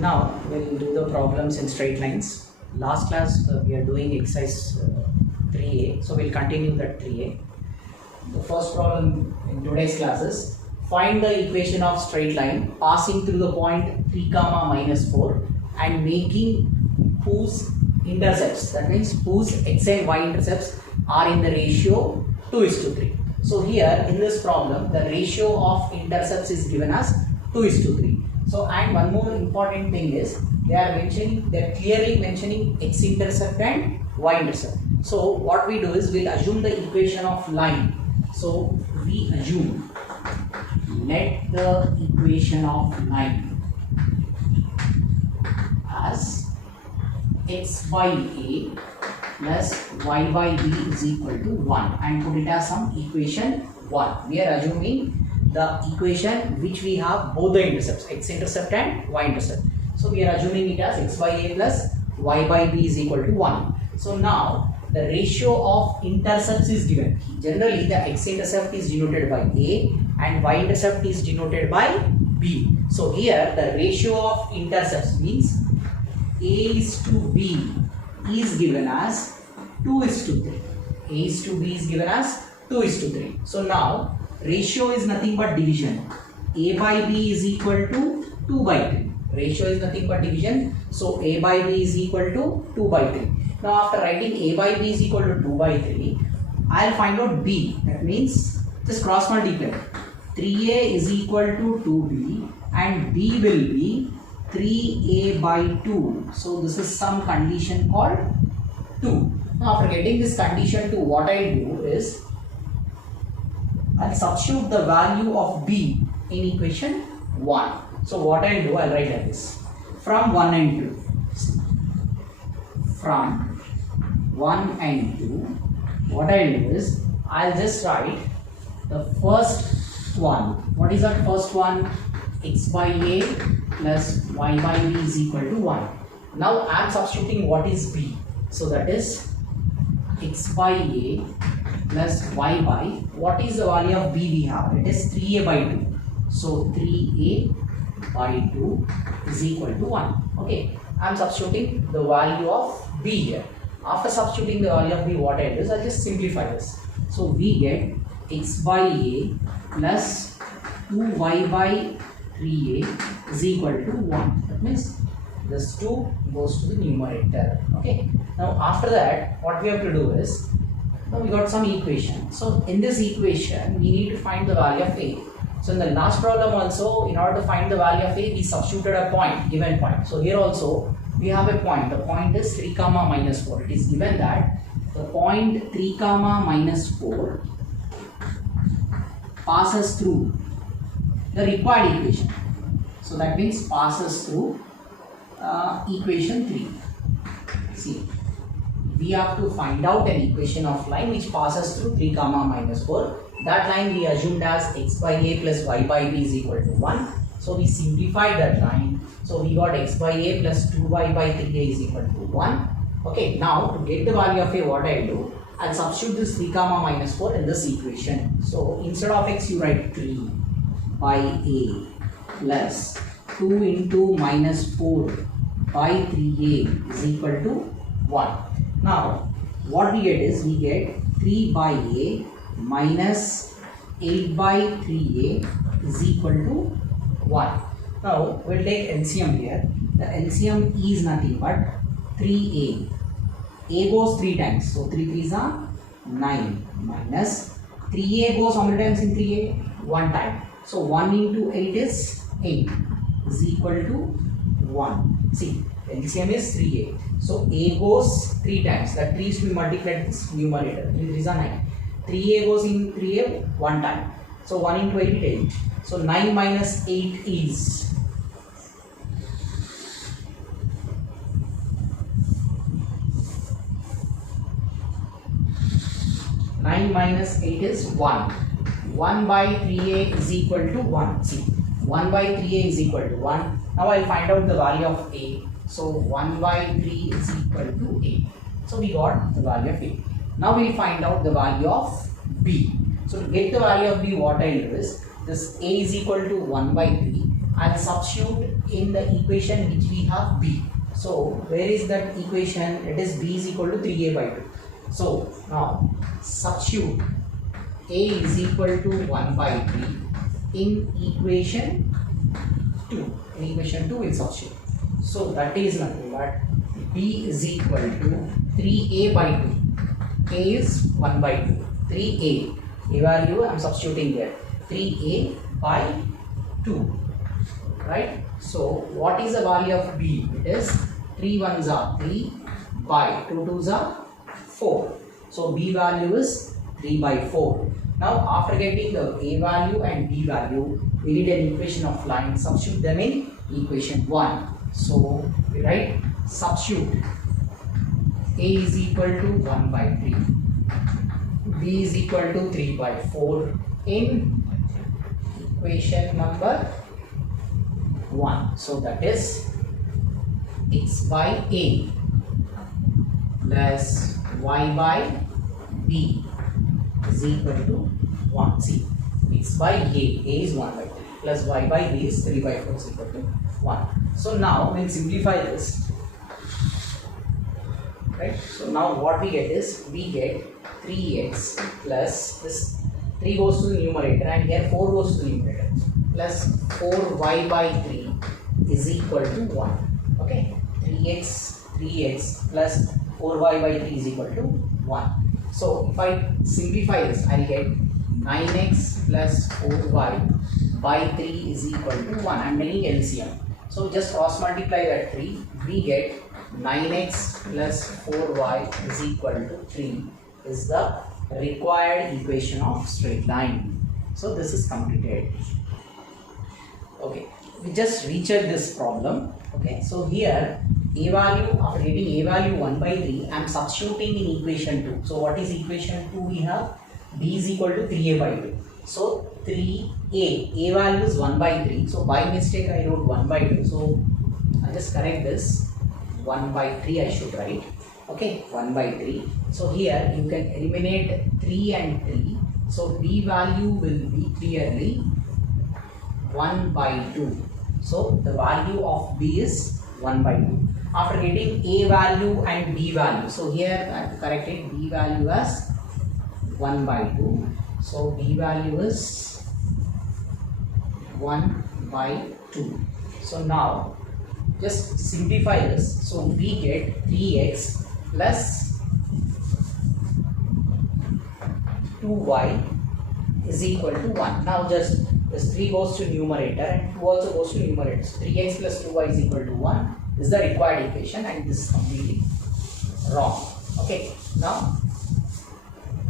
Now we'll do the problems in straight lines. Last class we are doing exercise 3A, so we'll continue that 3A. The first problem in today's class is find the equation of straight line passing through the point 3 comma minus 4 and making whose intercepts, that means whose x and y intercepts are in the ratio 2:3. So here in this problem the ratio of intercepts is given as 2:3. So, and one more important thing is they are clearly mentioning x intercept and y intercept. So what we do is we'll assume the equation of line. So we assume, let the equation of line as x by a plus y by b is equal to 1 and put it as some equation 1. We are assuming the equation which we have both the intercepts, x intercept and y intercept. So we are assuming it as x by a plus y by b is equal to 1. So now the ratio of intercepts is given. Generally the x intercept is denoted by a and y intercept is denoted by b. So here the ratio of intercepts means a is to b is given as 2:3. A is to b is given as 2:3. So now ratio is nothing but division. A by b is equal to 2 by 3. Ratio is nothing but division. So a by b is equal to 2 by 3. Now after writing a by b is equal to 2 by 3, I'll find out b. That means just cross multiply. 3a is equal to 2b and b will be 3a by 2. So this is some condition called 2. Now after getting this condition 2, what I do is I'll substitute the value of b in equation 1. So what I'll do, I'll write like this. From 1 and 2. From 1 and 2, what I'll do is I'll just write the first one. What is that first one? X by a plus y by b is equal to 1. Now I am substituting what is b. So that is x by a plus y by, what is the value of b we have? It is 3a by 2. So 3a by 2 is equal to 1. Okay, I am substituting the value of b here. After substituting the value of b, what I do is I just simplify this. So we get x by a plus 2y by 3a is equal to 1. That means this 2 goes to the numerator. Okay. Now after that, what we have to do is, now we got some equation. So in this equation, we need to find the value of a. So in the last problem also, in order to find the value of a, we substituted a point, given point. So here also, we have a point. The point is 3 comma minus 4. It is given that the point 3 comma minus 4 passes through the required equation. So that means passes through equation 3. See, we have to find out an equation of line which passes through 3 comma minus 4. That line we assumed as x by a plus y by b is equal to 1. So we simplified that line. So we got x by a plus 2y by 3a is equal to 1. Okay, now to get the value of a, what I do, I'll substitute this 3 comma minus 4 in this equation. So instead of x, you write 3 by a plus 2 into minus 4 by 3a is equal to 1. Now what we get is, we get 3 by a minus 8 by 3a is equal to 1. Now we'll take LCM here. The LCM is nothing but 3a. A goes 3 times. So 3 3s are 9 minus 3a goes how many times in 3a? 1 time. So 1 into 8 is 8 is equal to 1. See, LCM is 3a. So a goes 3 times. That 3 is to be multiplied this numerator. 3 3s are 9. 3a goes in 3a 1 time. So 1 into 8 is 8. So 9 minus 8 is 9 minus 8 is 1. 1 by 3a is equal to 1. See, 1 by 3a is equal to 1. Now I'll find out the value of a. So 1 by 3 is equal to 8. So we got the value of a. Now we'll find out the value of b. So to get the value of b, what I'll do is, this a is equal to 1 by 3. I'll substitute in the equation which we have b. So where is that equation? It is b is equal to 3a by 2. So now substitute a is equal to 1 by 3 in equation 2. In equation 2 we'll substitute. So that is nothing but b is equal to 3a by 2. A is 1 by 2. 3a. A value I am substituting there. 3a by 2. Right? So what is the value of b? It is 3 ones are 3 by 2 twos are 4. So b value is 3 by 4. Now after getting the a value and b value, we need an equation of line. Substitute them in equation 1. So we write substitute a is equal to 1 by 3, b is equal to 3 by 4 in equation number 1. So that is x by a plus y by b is equal to 1. See, x by a is 1 by 3 plus y by b is 3 by 4 is equal to 1. So now we'll simplify this. Right? So now what we get is, we get 3x plus this 3 goes to the numerator and here 4 goes to the numerator plus 4y by 3 is equal to 1. Okay, 3x plus 4y by 3 is equal to 1. So if I simplify this, I'll get 9x plus 4y by 3 is equal to 1. I'm making LCM. So just cross multiply that 3, we get 9x plus 4y is equal to 3 is the required equation of straight line. So this is completed. Okay, we just recheck this problem. Okay, so here a value, after getting a value 1 by 3, I am substituting in equation 2. So what is equation 2? We have b is equal to 3a by 2. So 3a, a value is 1 by 3. So by mistake I wrote 1 by 2. So I just correct this. 1 by 3 I should write. Okay, 1 by 3. So here you can eliminate 3 and 3. So b value will be clearly 1 by 2. So the value of b is 1 by 2. After getting a value and b value, so here I have corrected b value as 1 by 2. So b value is 1 by 2. So now just simplify this. So we get 3x plus 2y is equal to 1. Now just this 3 goes to numerator and 2 also goes to numerator. So 3x plus 2y is equal to 1 is the required equation, and this is completely wrong. Okay, now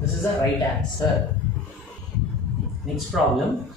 this is the right answer. Next problem.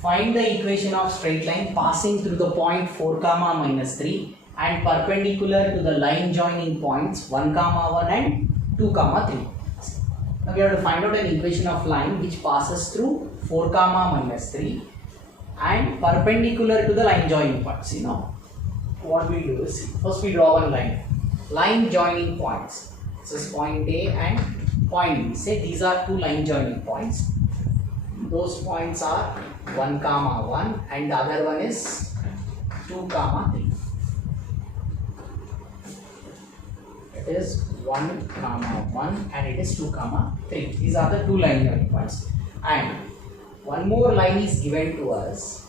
Find the equation of straight line passing through the point 4 comma minus 3 and perpendicular to the line joining points 1 comma 1 and 2 comma 3. Now we have to find out an equation of line which passes through 4 comma minus 3 and perpendicular to the line joining points. You know what we do is, first we draw one line joining points. This is point A and point B. Say these are two line joining points. Those points are 1 comma 1 and the other one is 2 comma 3. It is 1 comma 1 and it is 2 comma 3. These are the two line joining points. And one more line is given to us.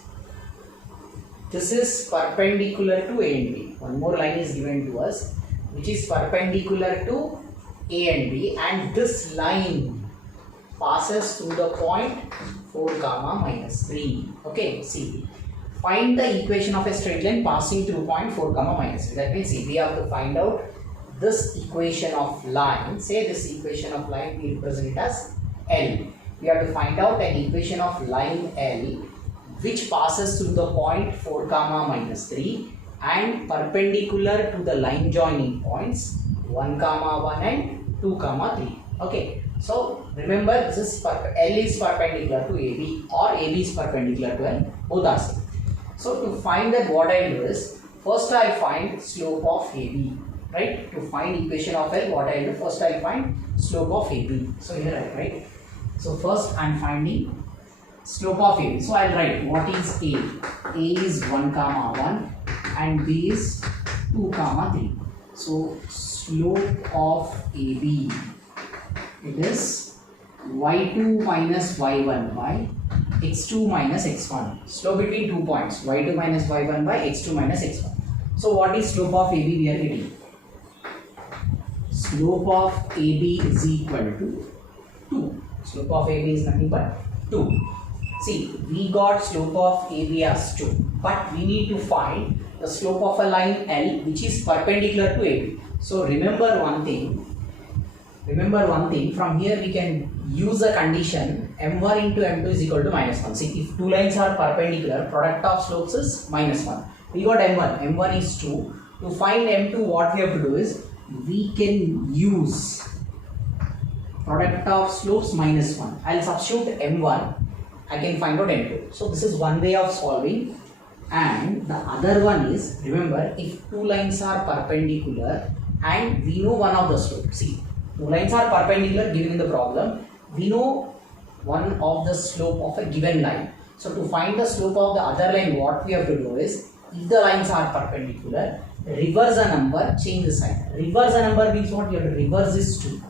This is perpendicular to A and B. One more line is given to us which is perpendicular to A and B, and this line passes through the point 4 comma minus 3. Okay, see, find the equation of a straight line passing through point 4 comma minus 3. That means, see, we have to find out this equation of line. Say this equation of line, we represent it as L. We have to find out an equation of line L which passes through the point 4 comma minus 3 and perpendicular to the line joining points 1 comma 1 and 2 comma 3. Okay, so remember this is L is perpendicular to AB or AB is perpendicular to L, both are same. So to find that, what I do is, first I find slope of AB, right? To find equation of L, what I do, first I find slope of AB. So here I write, so first I am finding slope of AB. So I will write what is A. A is 1 comma 1 and B is 2 comma 3. So slope of AB, it is y2 minus y1 by x2 minus x1. Slope between 2 points, y2 minus y1 by x2 minus x1. So what is slope of AB we are getting? Slope of AB is equal to 2. Slope of AB is nothing but 2. See, we got slope of AB as 2, but we need to find the slope of a line L which is perpendicular to AB. So remember one thing, from here we can use a condition m1 into m2 is equal to minus 1. See, if two lines are perpendicular, product of slopes is minus 1. We got m1 is 2. To find m2, what we have to do is, we can use product of slopes minus 1. I will substitute m1, I can find out m2. So this is one way of solving, and the other one is, remember, if two lines are perpendicular and we know one of the slopes. See, two lines are perpendicular given in the problem, we know one of the slope of a given line. So to find the slope of the other line, what we have to do is, if the lines are perpendicular, reverse a number, change the sign. Reverse a number means what? You have to reverse this 2.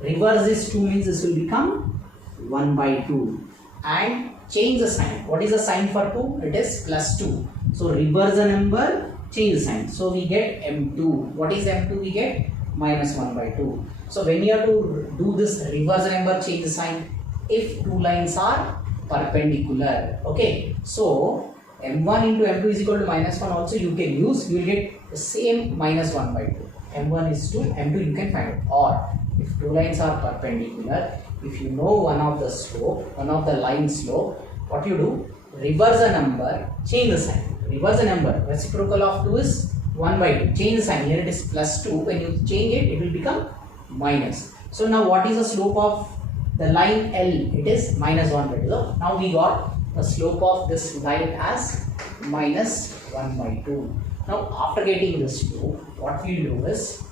Reverse this 2 means this will become 1 by 2. And change the sign. What is the sign for 2? It is plus 2. So reverse the number, change the sign. So we get m2. What is m2? We get minus 1 by 2. So when you have to do this reverse the number, change the sign, if two lines are perpendicular. Okay. So m1 into m2 is equal to minus 1 also you can use. You will get the same minus 1 by 2. m1 is 2, m2 you can find out. Or if two lines are perpendicular, if you know one of the slope, one of the line slope, what you do? Reverse the number, change the sign. Reverse the number. Reciprocal of 2 is 1 by 2. Change the sign. Here it is plus 2. When you change it, it will become minus. So now what is the slope of the line L? It is minus 1 by 2. So now we got the slope of this line as minus 1 by 2. Now after getting the slope, what we will do is,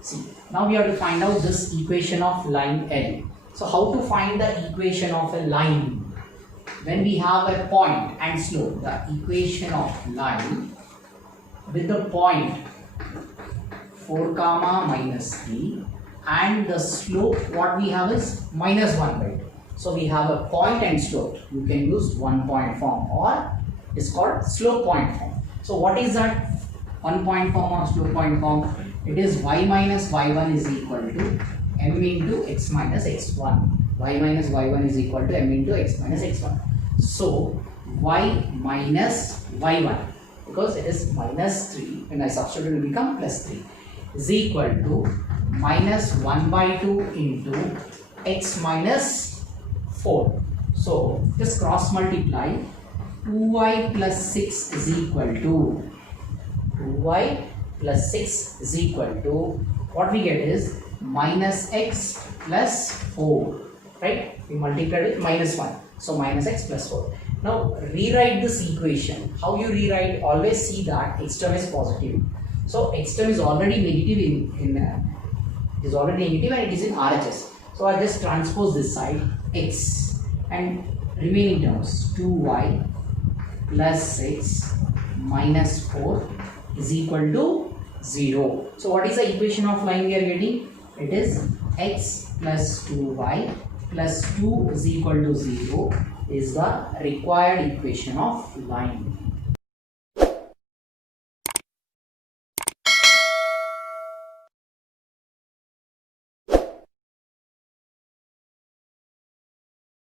see, now we have to find out this equation of line L. So how to find the equation of a line? When we have a point and slope, the equation of line with the point 4 comma minus 3 and the slope what we have is minus 1 by 2. So we have a point and slope. You can use one point form, or it's called slope point form. So what is that one point form or slope point form? It is y minus y1 is equal to m into x minus x1. Y minus y1 is equal to m into x minus x1. So y minus y1, because it is minus 3, when I substitute it will become plus 3, is equal to minus 1 by 2 into x minus 4. So just cross multiply. 2y plus 6 is equal to 2y plus 6 is equal to, what we get is minus x plus 4, right? We multiply with minus 1. So minus x plus 4. Now rewrite this equation. How you rewrite? Always see that x term is positive. So x term is already negative is already negative and it is in RHS. So I just transpose this side x, and remaining terms 2y plus 6 minus 4 is equal to 0. So what is the equation of line we are getting? It is x plus 2y plus 2 is equal to 0 is the required equation of line.